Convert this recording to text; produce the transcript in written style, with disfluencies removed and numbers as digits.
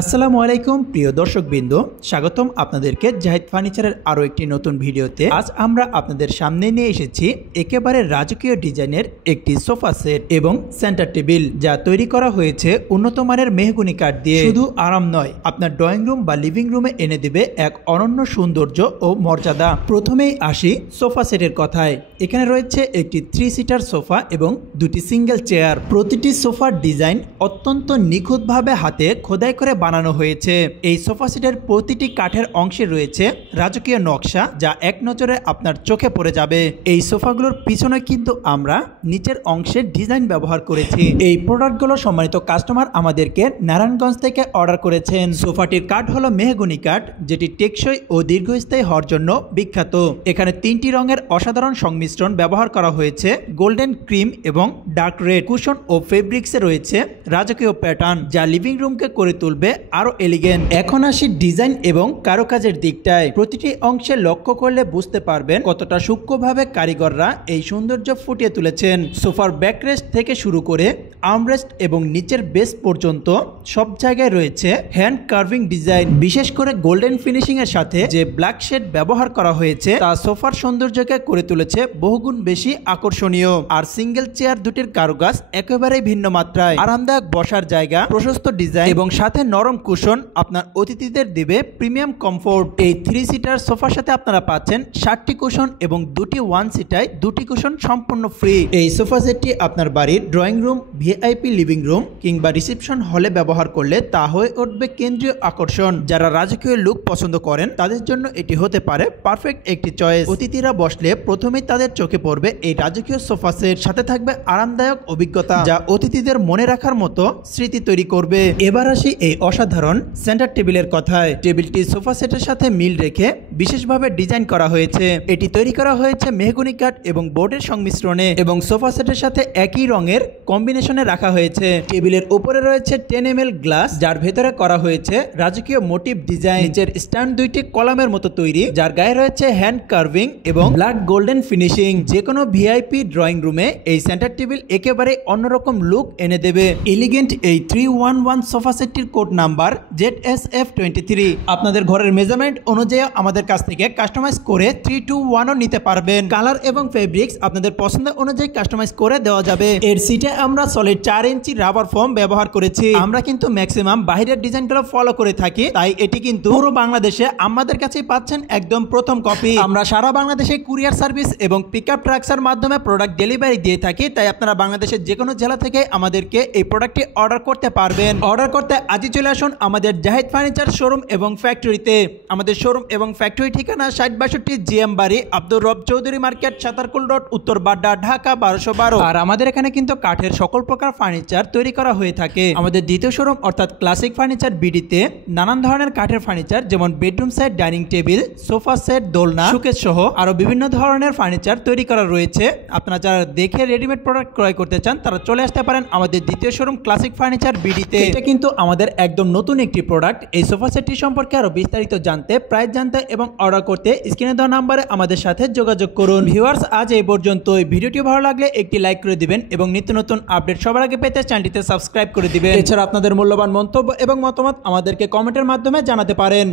আসসালামু আলাইকুম প্রিয় দর্শকবৃন্দ, স্বাগতম আপনাদেরকে জাহিদ ফার্নিচারের আরও একটি নতুন ভিডিওতে। আজ আমরা আপনাদের সামনে নিয়ে এসেছি একেবারে রাজকীয় ডিজাইনের একটি সোফা সেট এবং সেন্টার টেবিল, যা তৈরি করা হয়েছে উন্নত মানের মেহগনি কাঠ দিয়ে। শুধু আরাম নয়, আপনার ড্রয়িং রুম বা লিভিং রুমে এনে দেবে এক অনন্য সৌন্দর্য ও মর্যাদা। প্রথমেই আসি সোফা সেটের কথায়। এখানে রয়েছে একটি 3 সিটার সোফা এবং দুটি সিঙ্গেল চেয়ার। প্রতিটি সোফার ডিজাইন অত্যন্ত নিখুঁতভাবে হাতে খোদাই করে বানানো হয়েছে। এই সোফা সেটের প্রতিটি কাঠের অংশে রয়েছে রাজকীয় নকশা, যা এক নজরে আপনার চোখে পড়ে যাবে। এই সোফাগুলোর পিছনে কিন্তু আমরা নিচের অংশে ডিজাইন ব্যবহার করেছি। এই প্রোডাক্টগুলো সম্মানিত কাস্টমার আমাদেরকে নারায়ণগঞ্জ থেকে অর্ডার করেছেন। সোফাটির কাঠ হলো মেহগনি কাঠ, যেটি টেকসই ও দীর্ঘস্থায়ী হওয়ার জন্য বিখ্যাত। এখানে 3টি রঙের অসাধারণ সংমিশ্রণ ব্যবহার করা হয়েছে, গোল্ডেন, ক্রিম এবং ডার্ক রেড। কুশন ও ফেব্রিক্সে রয়েছে রাজকীয় প্যাটার্ন, যা লিভিং রুমকে করে তুলবে আরো এলিগেন্ট। এখন আসি ডিজাইন এবং কারুকাজের দিকটায়। প্রতিটি অংশে লক্ষ্য করলে বুঝতে পারবেন কতটা সূক্ষ্মভাবে কারিগররা এই সৌন্দর্য ফুটিয়ে তুলেছেন। সোফার ব্যাকরেস্ট থেকে শুরু করে আর্মরেস্ট এবং নিচের বেস পর্যন্ত সব জায়গায় রয়েছে হ্যান্ড কার্ভিং ডিজাইন। বিশেষ করে গোল্ডেন ফিনিশিং এর সাথে যে ব্ল্যাক শেড ব্যবহার করা হয়েছে, তা সোফার সৌন্দর্যকে করে তুলেছে বহুগুণ বেশি আকর্ষণীয়। আর সিঙ্গেল চেয়ার দুটির কারুকাজ একেবারেই ভিন্ন মাত্রায়। আরামদায়ক বসার জায়গা, প্রশস্ত ডিজাইন এবং সাথে নরম কুশন আপনার অতিথিদের দিবে প্রিমিয়াম কমফোর্ট। এই 3 সিটার সোফার সাথে আপনারা পাচ্ছেন 60টি কুশন এবং দুটি 1 সিটায় 2টি কুশন সম্পূর্ণ ফ্রি। এই সোফা সেটটি আপনার বাড়ির drawing room, VIP living room কিংবা রিসেপশন হলে ব্যবহার করলে তা হয়ে উঠবে কেন্দ্রীয় আকর্ষণ। যারা রাজকীয় লুক পছন্দ করেন তাদের জন্য এটি হতে পারে পারফেক্ট একটি চয়েস। অতিথিরা বসলে প্রথমেই তাদের চোখে পড়বে এই রাজকীয় সোফা সেট। সাথে থাকবে আরামদায়ক অভিজ্ঞতা, যা অতিথিদের মনে রাখার মতো স্মৃতি তৈরি করবে। এবার আসি এই অসাধারণ সেন্টার টেবিলের কথায়। টেবিলটি সোফা সেটের সাথে মিল রেখে বিশেষভাবে ডিজাইন করা হয়েছে। এটি তৈরি করা হয়েছে মেহগনি কাঠ এবং বোর্ডের সংমিশ্রণে এবং সোফা সেটের সাথে একই রঙের কম্বিনেশনে রাখা হয়েছে। টেবিলের উপরে রয়েছে 10 ml গ্লাস, যার ভেতরে করা হয়েছে রাজকীয় মোটিভ ডিজাইন। নিচের স্ট্যান্ড দুইটি কলামের মতো তৈরি, যার গায়ে রয়েছে হ্যান্ড কার্ভিং এবং ব্ল্যাক গোল্ডেন ফিনিশিং। যে কোনো ভিআইপি ড্রয়িং রুমে এই সেন্টার টেবিল একেবারে অন্যরকম লুক এনে দেবে। এলিগেন্ট এই 311 সোফা সেটটির কোড নাম্বার ZSF23। আপনাদের ঘরের মেজারমেন্ট অনুযায়ী আমাদের কাছ থেকে কাস্টমাইজ করে 321ও নিতে পারবেন। কালার এবং ফেব্রিক্স আপনাদের পছন্দ অনুযায়ী কাস্টমাইজ করে দেওয়া যাবে। এর সিটে আমরা সলিড 4 ইঞ্চি রাবার ফোম ব্যবহার করেছি। আমরা কিন্তু ম্যাক্সিমাম বাইরের ডিজাইনগুলো ফলো করে থাকি, তাই এটি কিন্তু পুরো বাংলাদেশে আমাদের কাছেই পাচ্ছেন একদম প্রথম কপি। আমরা সারা বাংলাদেশে কুরিয়ার সার্ভিস এবং পিকআপ ট্রাক্সের মাধ্যমে প্রোডাক্ট ডেলিভারি দিয়ে থাকি, তাই আপনারা বাংলাদেশের যে কোনো জেলা থেকে আমাদেরকে এই প্রোডাক্টটি অর্ডার করতে পারবেন। অর্ডার করতে আজই চলে আসুন আমাদের জাহিদ ফার্নিচার শোরুম এবং ফ্যাক্টরিতে। আমাদের শোরুম এবং ফ্যাক্টরি ঠিকানা 6062 জিএম বাড়ি, আব্দুর রব চৌধুরী মার্কেট, সাতারকুল রোড, উত্তর বাড্ডা, ঢাকা 1212। আর আমাদের এখানে কিন্তু কাঠের সকল প্রকার ফার্নিচার তৈরি করা হয়ে থাকে। আমাদের দ্বিতীয় শোরুম অর্থাৎ ক্লাসিক ফার্নিচার বিডিতে নানান ধরনের কাঠের ফার্নিচার, যেমন bedroom set, dining table, sofa set, দোলনা, শোকেস সহ আরো বিভিন্ন ধরনের ফার্নিচার তৈরি করা রয়েছে। আপনারা যারা দেখে রেডিমেড প্রোডাক্ট ক্রয় করতে চান তারা চলে আসতে পারেন আমাদের দ্বিতীয় শোরুম ক্লাসিক ফার্নিচার বিডিতে। এটা কিন্তু আমাদের একদম নতুন একটি প্রোডাক্ট। এই সোফা সেটটি সম্পর্কে আরো বিস্তারিত জানতে, প্রাইস জানতে এবং অর্ডার করতে স্ক্রিনে দেওয়া নাম্বারে আমাদের সাথে যোগাযোগ করুন। ভিউয়ার্স, আজ এই পর্যন্তই। ভিডিওটি ভালো লাগলে একটি লাইক করে দিবেন এবং নিত্য নতুন আপডেট সবার আগে পেতে চ্যানেলটিতে সাবস্ক্রাইব করে দিবেন। এছাড়া আপনাদের মূল্যবান মন্তব্য এবং মতামত আমাদেরকে কমেন্টের মাধ্যমে জানাতে পারেন।